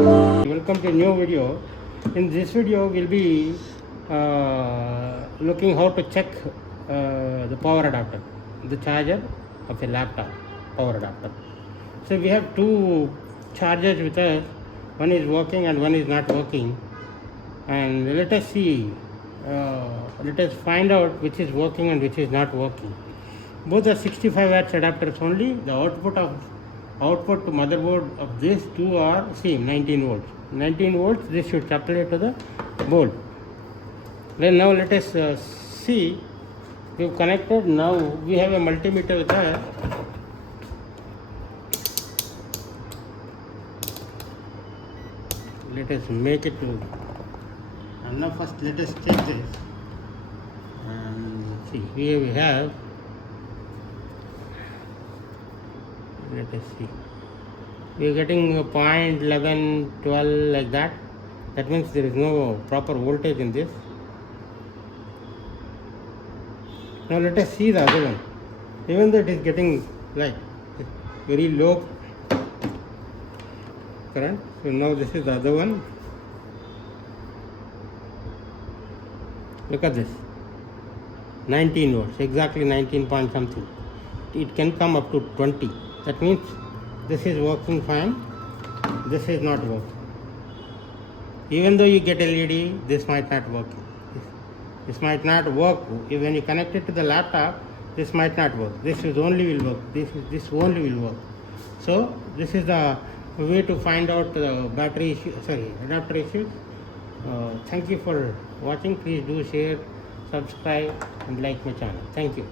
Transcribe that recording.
Welcome to a new video. In this video we'll be looking how to check the power adapter, the charger of a laptop power adapter. So we have two chargers with us, one is working and one is not working, and let us see, let us find out which is working and which is not working. Both are 65 watts adapters only. The output to motherboard of these two are same, 19 volts. 19 volts, this should supply to the board. Then now let us see, we've connected. Now we have a multimeter there. Let us make it to, and now first let us check this and see. Here we have, let us see, we are getting a 0.11, 12 like that. That means there is no proper voltage in this. Now let us see the other one. Even though it is getting like very low current. So now this is the other one. Look at this, 19 volts, exactly 19 point something. It can come up to 20. That means this is working fine, this is not working. Even though you get LED, this might not work. This might not work. When you connect it to the laptop, this might not work. This is only will work. This only will work. So this is the way to find out battery issue, adapter issues. Thank you for watching. Please do share, subscribe and like my channel. Thank you.